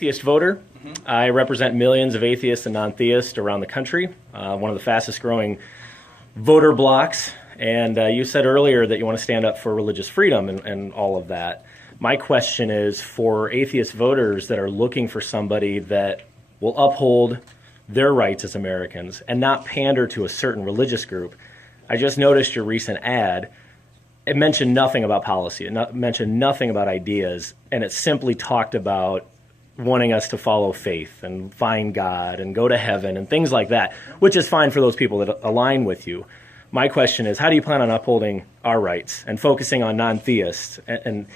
atheist voter. I represent millions of atheists and non-theists around the country, one of the fastest growing voter blocs. And you said earlier that you want to stand up for religious freedom and all of that. My question is for atheist voters that are looking for somebody that will uphold their rights as Americans and not pander to a certain religious group. I just noticed your recent ad. It mentioned nothing about policy. It mentioned nothing about ideas. And it simply talked about wanting us to follow faith and find God and go to heaven and things like that, which is fine for those people that align with you. My question is, how do you plan on upholding our rights and focusing on non-theists? And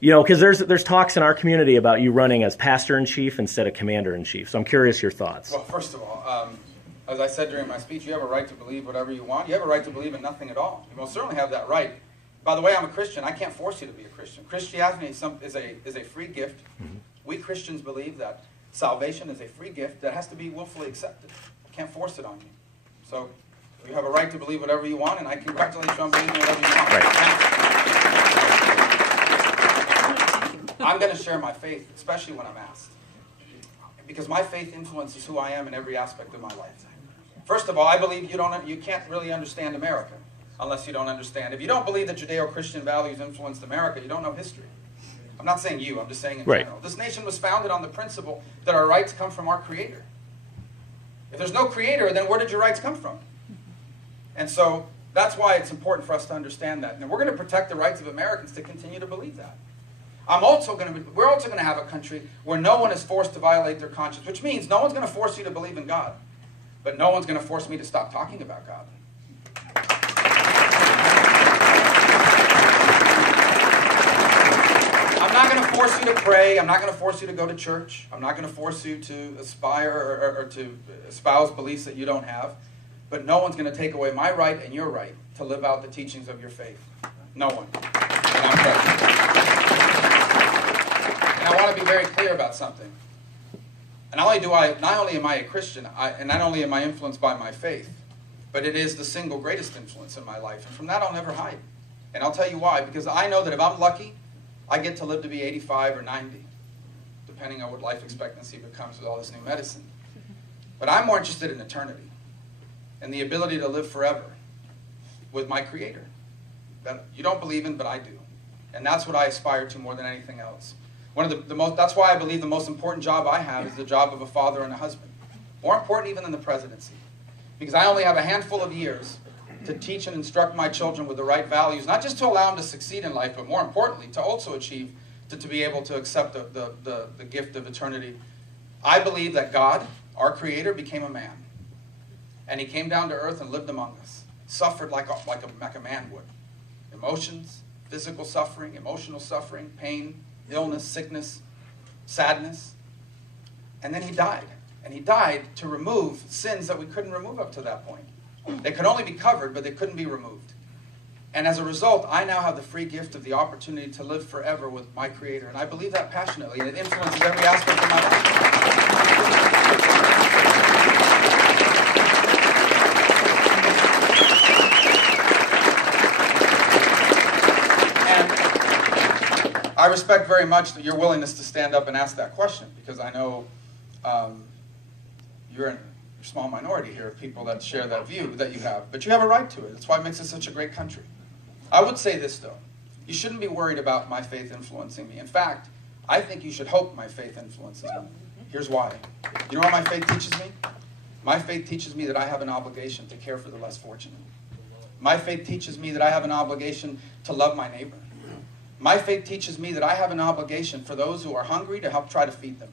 you know, because there's talks in our community about you running as pastor-in-chief instead of commander-in-chief. So I'm curious your thoughts. Well, first of all, as I said during my speech, you have a right to believe whatever you want. You have a right to believe in nothing at all. You most certainly have that right. By the way, I'm a Christian. I can't force you to be a Christian. Christianity is a free gift. Mm-hmm. We Christians believe that salvation is a free gift that has to be willfully accepted. I can't force it on you. So you have a right to believe whatever you want, and I congratulate you on believing whatever you want. Right. I'm going to share my faith, especially when I'm asked, because my faith influences who I am in every aspect of my life. First of all, I believe you can't really understand America unless you don't understand. If you don't believe that Judeo-Christian values influenced America, you don't know history. I'm not saying you, I'm just saying in general. This nation was founded on the principle that our rights come from our Creator. If there's no Creator, then where did your rights come from? And so that's why it's important for us to understand that. And we're going to protect the rights of Americans to continue to believe that. we're also going to have a country where no one is forced to violate their conscience, which means no one's going to force you to believe in God, but no one's going to force me to stop talking about God. I'm not going to force you to pray. I'm not going to force you to go to church. I'm not going to force you to aspire or to espouse beliefs that you don't have. But no one's going to take away my right and your right to live out the teachings of your faith. No one. And I'm president. And I want to be very clear about something. And not only am I a Christian, and not only am I influenced by my faith, but it is the single greatest influence in my life. And from that, I'll never hide. And I'll tell you why. Because I know that if I'm lucky, I get to live to be 85 or 90, depending on what life expectancy becomes with all this new medicine. But I'm more interested in eternity and the ability to live forever with my Creator that you don't believe in, but I do. And that's what I aspire to more than anything else. That's why I believe the most important job I have is the job of a father and a husband. More important even than the presidency. Because I only have a handful of years to teach and instruct my children with the right values, not just to allow them to succeed in life, but more importantly, to also achieve, to be able to accept the gift of eternity. I believe that God, our Creator, became a man. And He came down to earth and lived among us. Suffered like a man would. Emotions, physical suffering, emotional suffering, pain, illness, sickness, sadness. And then He died. And He died to remove sins that we couldn't remove up to that point. They could only be covered, but they couldn't be removed. And as a result, I now have the free gift of the opportunity to live forever with my Creator. And I believe that passionately, and it influences every aspect of my life. And I respect very much your willingness to stand up and ask that question, because I know you're in a small minority here of people that share that view that you have. But you have a right to it. That's why it makes it such a great country. I would say this, though. You shouldn't be worried about my faith influencing me. In fact, I think you should hope my faith influences me. Here's why. You know what my faith teaches me? My faith teaches me that I have an obligation to care for the less fortunate. My faith teaches me that I have an obligation to love my neighbor. My faith teaches me that I have an obligation for those who are hungry to help try to feed them.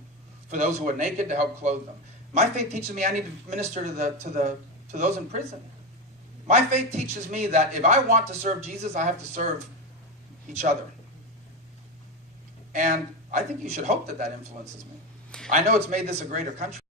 For those who are naked to help clothe them. My faith teaches me I need to minister to those in prison. My faith teaches me that if I want to serve Jesus, I have to serve each other. And I think you should hope that that influences me. I know it's made this a greater country.